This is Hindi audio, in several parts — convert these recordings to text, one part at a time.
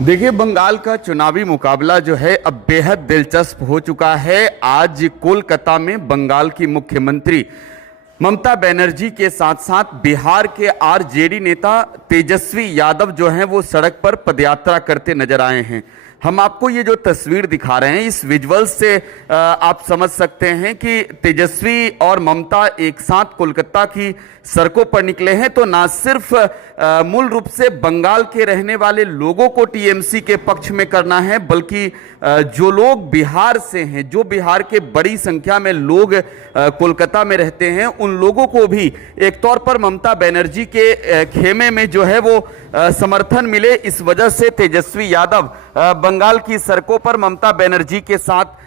देखिए, बंगाल का चुनावी मुकाबला जो है अब बेहद दिलचस्प हो चुका है। आज कोलकाता में बंगाल की मुख्यमंत्री ममता बनर्जी के साथ साथ बिहार के आरजेडी नेता तेजस्वी यादव जो हैं वो सड़क पर पदयात्रा करते नजर आए हैं। हम आपको ये जो तस्वीर दिखा रहे हैं, इस विजुअल्स से आप समझ सकते हैं कि तेजस्वी और ममता एक साथ कोलकाता की सड़कों पर निकले हैं। तो ना सिर्फ मूल रूप से बंगाल के रहने वाले लोगों को टीएमसी के पक्ष में करना है, बल्कि जो लोग बिहार से हैं, जो बिहार के बड़ी संख्या में लोग कोलकाता में रहते हैं, उन लोगों को भी एक तौर पर ममता बनर्जी के खेमे में जो है वो समर्थन मिले। इस वजह से तेजस्वी यादव बंगाल की सड़कों पर ममता बनर्जी के साथ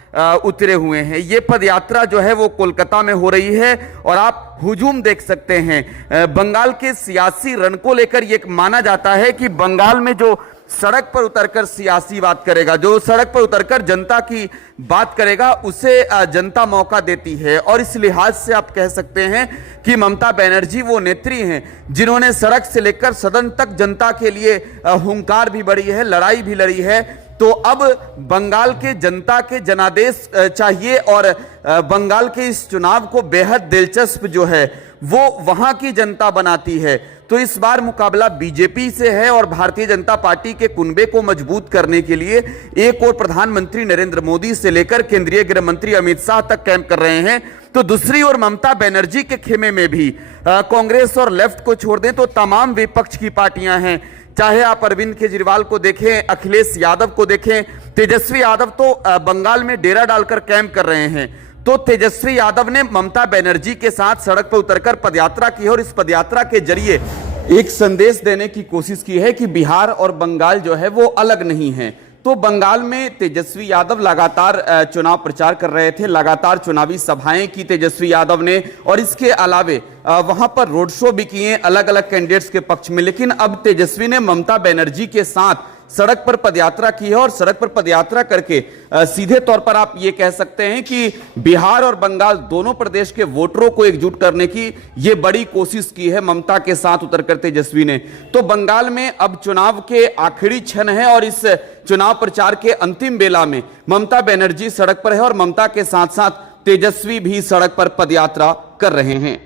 उतरे हुए हैं। ये पदयात्रा जो है वो कोलकाता में हो रही है और आप हुजूम देख सकते हैं। बंगाल के सियासी रण को लेकर ये माना जाता है कि बंगाल में जो सड़क पर उतरकर सियासी बात करेगा, जो सड़क पर उतरकर जनता की बात करेगा, उसे जनता मौका देती है। और इस लिहाज से आप कह सकते हैं कि ममता बनर्जी वो नेत्री हैं जिन्होंने सड़क से लेकर सदन तक जनता के लिए हुंकार भी भरी है, लड़ाई भी लड़ी है। तो अब बंगाल के जनता के जनादेश चाहिए और बंगाल के इस चुनाव को बेहद दिलचस्प जो है वो वहां की जनता बनाती है। तो इस बार मुकाबला बीजेपी से है और भारतीय जनता पार्टी के कुनबे को मजबूत करने के लिए एक और प्रधानमंत्री नरेंद्र मोदी से लेकर केंद्रीय गृह मंत्री अमित शाह तक कैंप कर रहे हैं। तो दूसरी ओर ममता बनर्जी के खेमे में भी कांग्रेस और लेफ्ट को छोड़ दें तो तमाम विपक्ष की पार्टियां हैं। चाहे आप अरविंद केजरीवाल को देखें, अखिलेश यादव को देखें, तेजस्वी यादव तो बंगाल में डेरा डालकर कैंप कर रहे हैं। तो तेजस्वी यादव ने ममता बनर्जी के साथ सड़क पर उतरकर पदयात्रा की है और इस पदयात्रा के जरिए एक संदेश देने की कोशिश की है कि बिहार और बंगाल जो है वो अलग नहीं है। तो बंगाल में तेजस्वी यादव लगातार चुनाव प्रचार कर रहे थे, लगातार चुनावी सभाएं की तेजस्वी यादव ने और इसके अलावे वहां पर रोड शो भी किए अलग अलग कैंडिडेट्स के पक्ष में। लेकिन अब तेजस्वी ने ममता बनर्जी के साथ सड़क पर पदयात्रा की है और सड़क पर पदयात्रा करके सीधे तौर पर आप ये कह सकते हैं कि बिहार और बंगाल दोनों प्रदेश के वोटरों को एकजुट करने की ये बड़ी कोशिश की है ममता के साथ उतरकर तेजस्वी ने। तो बंगाल में अब चुनाव के आखिरी क्षण है और इस चुनाव प्रचार के अंतिम बेला में ममता बनर्जी सड़क पर है और ममता के साथ साथ तेजस्वी भी सड़क पर पदयात्रा कर रहे हैं।